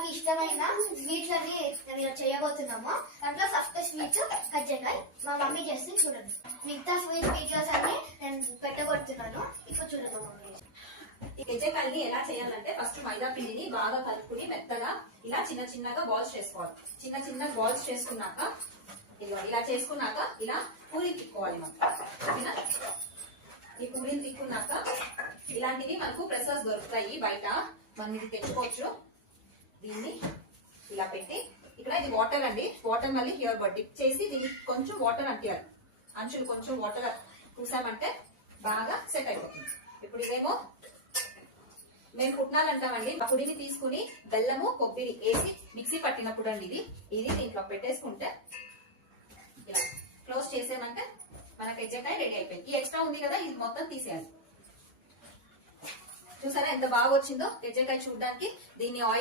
నాకు ఇష్టమైన స్వీట్స్ అని నేను చేయబోతున్నాము. దాంట్లో ఫస్ట్ స్వీట్ కజ్జికాయ మా మమ్మీ చేస్తే చూడండి. మిగతా స్వీట్ వీడియోస్ అన్ని నేను పెట్టబోతున్నాను. ఇప్పుడు చూడండి మా మమ్మీ. ఈ కజ్జికాయని ఎలా చేయాలంటే ఫస్ట్ మైదా పిండిని బాగా కలుపుకుని మెత్తగా ఇలా చిన్న చిన్నగా బాల్స్ చేసుకోవాలి. చిన్న చిన్న బాల్స్ చేసుకున్నాక ఇలా చేసుకున్నాక ఇలా పూరి తిక్కోవాలి మనం. ఓకేనా? ఈ పూరీని తిక్కున్నాక ఇలాంటివి మనకు ప్రెసర్స్ దొరుకుతాయి బయట, మనం ఇది తెచ్చుకోవచ్చు. దీన్ని ఇలా పెట్టి ఇక్కడ ఇది వాటర్ అండి, వాటర్ మళ్ళీ హియర్ బట్ డిప్ చేసి దీనికి కొంచెం వాటర్ అంటారు, అంచులు కొంచెం వాటర్ పూసామంటే బాగా సెట్ అయిపోతుంది. ఇప్పుడు ఇదేమో మేము పుట్నాలు అంటామండి. పుడిని తీసుకుని బెల్లము కొబ్బరి వేసి మిక్సీ పట్టినప్పుడు అండి ఇది దీంట్లో పెట్టేసుకుంటే ఇలా క్లోజ్ చేసామంటే మన కజ్జికాయ రెడీ అయిపోయింది. ఈ ఎక్స్ట్రా ఉంది కదా ఇది మొత్తం తీసేయాలి. చూసారా ఎంత బాగా వచ్చిందో కజ్జికాయ చూడడానికి. దీన్ని ఆయిల్